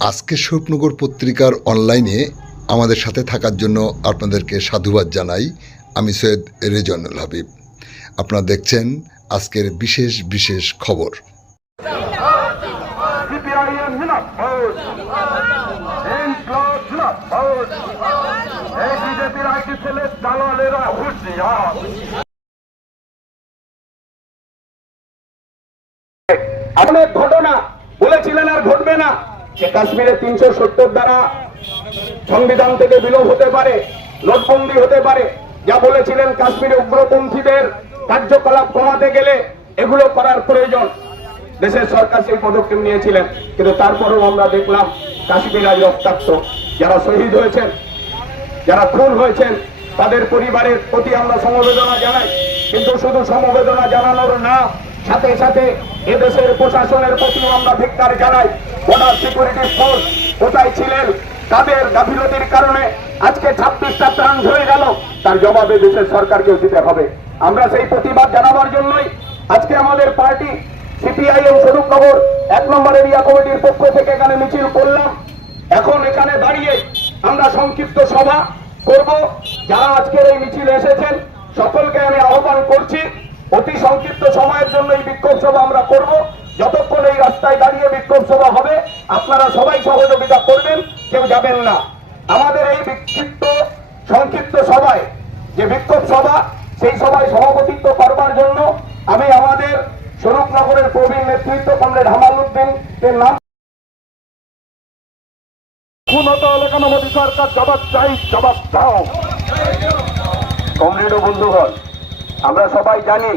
আজকে স্বরূপনগর পত্রিকার অনলাইনে আমাদের সাথে থাকার জন্য আপনাদেরকে সাধুবাদ জানাই। আমি সৈয়দ রেজওয়ানুল হাবিব। আপনারা দেখছেন আজকের বিশেষ বিশেষ খবর। অনেক ঘটনা বলেছিলেন আর ঘটবে না, যে কাশ্মীরে 370 দ্বারা সংবিধান থেকে বিলোপ হতে পারে, নোটবন্দি হতে পারে। যা বলেছিলেন কাশ্মীরে উগ্রপন্থীদের কার্যকলাপ কমাতে গেলে এগুলো করার প্রয়োজন, দেশের সরকার সেই পদক্ষেপ নিয়েছিলেন। কিন্তু তারপরেও আমরা দেখলাম কাশ্মীর আজ রক্তাক্ত। যারা শহীদ হয়েছেন, যারা খুন হয়েছেন, তাদের পরিবারের প্রতি আমরা সমবেদনা জানাই। কিন্তু শুধু সমবেদনা জানানোর না, সাথে সাথে এদেশের প্রশাসনের প্রতি আমরা ধিক্কার জানাই। বর্ডার সিকিউরিটি ফোর্স কোথায় ছিলেন? তাদের গাফিলতির কারণে আজকে 26টা প্রাণ ঝরে গেল, তার জবাবে দেশের সরকারকেও দিতে হবে। আমরা সেই প্রতিবাদ জানাবার জন্যই আজকে আমাদের পার্টি সিপিআইএম স্বরূপনগর 1 নম্বর এরিয়া কমিটির পক্ষ থেকে এখানে মিছিল করলাম। এখন এখানে দাঁড়িয়ে আমরা সংক্ষিপ্ত সভা করব। যারা আজকের এই মিছিলে এসেছেন সকলকে আমি আহ্বান করছি, অতি সংক্ষিপ্ত সময়ের জন্য এই বিক্ষোভ সভা আমরা করব। যতক্ষণ এই রাস্তায় দাঁড়িয়ে বিক্ষোভ সভা হবে আপনারা সবাই সহযোগিতা করবেন, কেউ যাবেন না। আমাদের এই সংক্ষিপ্ত সভায়, যে বিক্ষোভ সভা, সেই সভায় সভাপতিত্ব করবার জন্য আমি আমাদের স্বরূপনগরের প্রবীণ নেতৃত্ব কমরেড হামালউদ্দিনের নাম। উন্নত এলাকা মোদী সরকার জবাব চাই, জবাব দাও। কমরেড ও বন্ধুগণ, আমরা সবাই জানি